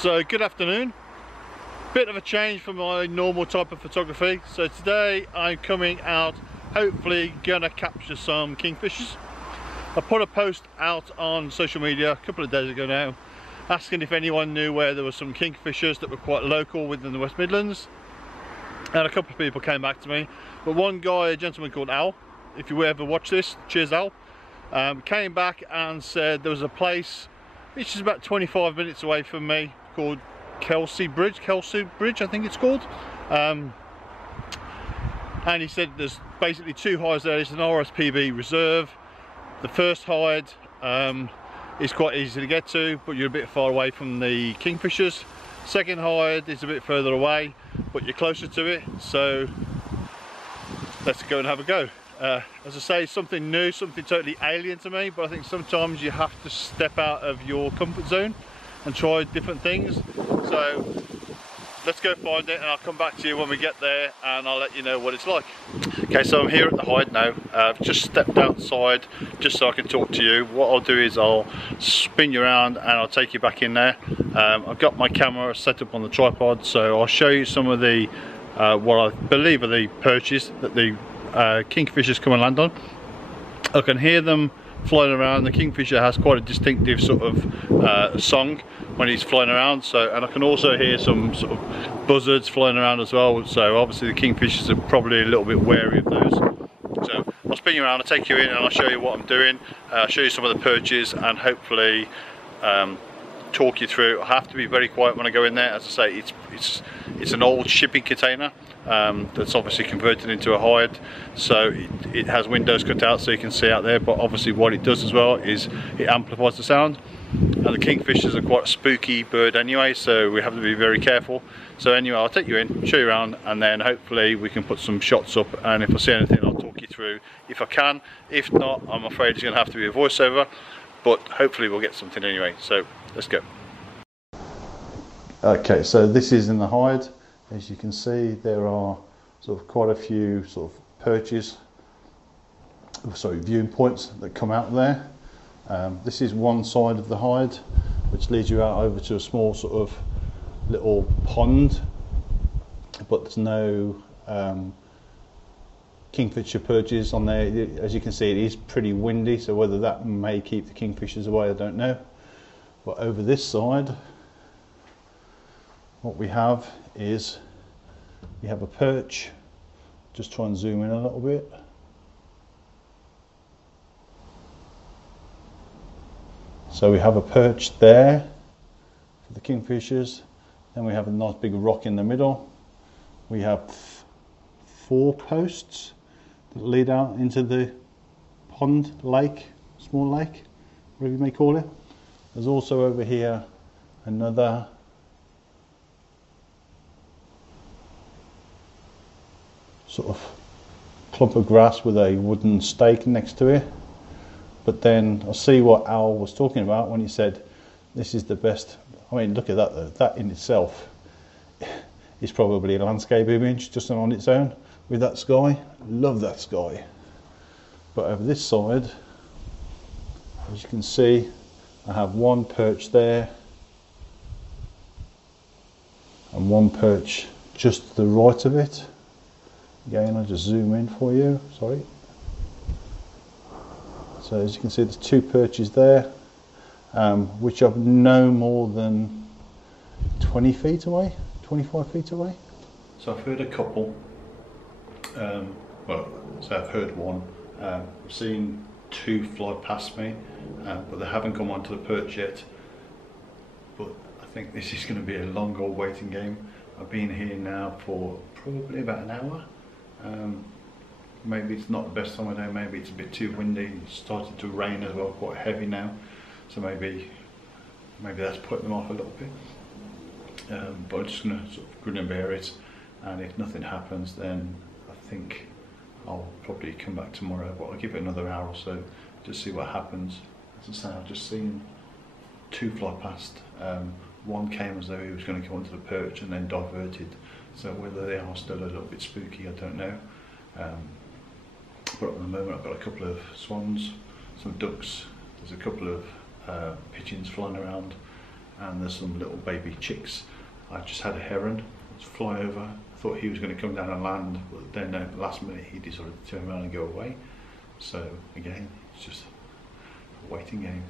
So good afternoon. Bit of a change from my normal type of photography. So today I'm coming out, hopefully gonna capture some kingfishers. I put a post out on social media a couple of days ago now, asking if anyone knew where there were some kingfishers that were quite local within the West Midlands. And a couple of people came back to me, but one guy, a gentleman called Al, if you ever watch this, cheers Al, came back and said there was a place which is about 25 minutes away from me called Kelsey Bridge I think it's called, and he said there's basically two hides there. It's an RSPB reserve. The first hide is quite easy to get to, but you're a bit far away from the kingfishers. Second hide is a bit further away, but you're closer to it, so let's go and have a go. As I say, something new, something totally alien to me, but I think sometimes you have to step out of your comfort zone and try different things. So let's go find it, and I'll come back to you when we get there and I'll let you know what it's like. Okay, so I'm here at the hide now. I've just stepped outside just so I can talk to you. What I'll do is I'll spin you around and I'll take you back in there. I've got my camera set up on the tripod, so I'll show you some of the what I believe are the perches that the kingfishers come and land on. I can hear them flying around. The kingfisher has quite a distinctive sort of song when he's flying around, so, and I can also hear some sort of buzzards flying around as well, so obviously the kingfishers are probably a little bit wary of those. So I'll spin you around, I'll take you in and I'll show you what I'm doing. I'll show you some of the perches and hopefully talk you through. I have to be very quiet when I go in there. As I say, it's an old shipping container that's obviously converted into a hide, so it has windows cut out so you can see out there, but obviously what it does as well is it amplifies the sound, and the kingfishers are quite a spooky bird anyway, so we have to be very careful. So anyway, I'll take you in, show you around, and then hopefully we can put some shots up, and if I see anything I'll talk you through if I can. If not, I'm afraid it's going to have to be a voiceover, but hopefully we'll get something anyway. So let's go. Okay, so this is in the hide. As you can see, there are sort of quite a few sort of perches, viewing points that come out there. This is one side of the hide, which leads you out over to a small sort of little pond, but there's no kingfisher perches on there. As you can see, it is pretty windy, so whether that may keep the kingfishers away, I don't know. But over this side, what we have is we have a perch. Just try and zoom in a little bit. So we have a perch there for the kingfishers. Then we have a nice big rock in the middle. We have 4 posts that lead out into the pond, lake, small lake, whatever you may call it. There's also over here another sort of clump of grass with a wooden stake next to it. But then I see what Al was talking about when he said this is the best. I mean, look at that though. That in itself is probably a landscape image just on its own with that sky. Love that sky. But over this side, as you can see, I have one perch there and one perch just to the right of it. Again, I'll just zoom in for you, sorry. So as you can see, there's 2 perches there, which are no more than 20 feet away, 25 feet away. So I've heard a couple, well, so I've heard one. I've seen 2 fly past me, but they haven't come onto the perch yet. But I think this is going to be a long old waiting game. I've been here now for probably about an hour. Maybe it's not the best time of day, maybe it's a bit too windy. It's started to rain as well, quite heavy now, so maybe that's putting them off a little bit. But I'm just going to sort of grin and bear it, and if nothing happens, then I think I'll probably come back tomorrow, but I'll give it another hour or so to see what happens. As I say, I've just seen 2 fly past. One came as though he was going to go onto the perch and then diverted. So whether they are still a little bit spooky, I don't know. But at the moment I've got a couple of swans, some ducks, there's a couple of pigeons flying around, and there's some little baby chicks. I just had a heron fly over. I thought he was going to come down and land, but then at the last minute he decided to turn around and go away. So again, it's just a waiting game.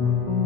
you.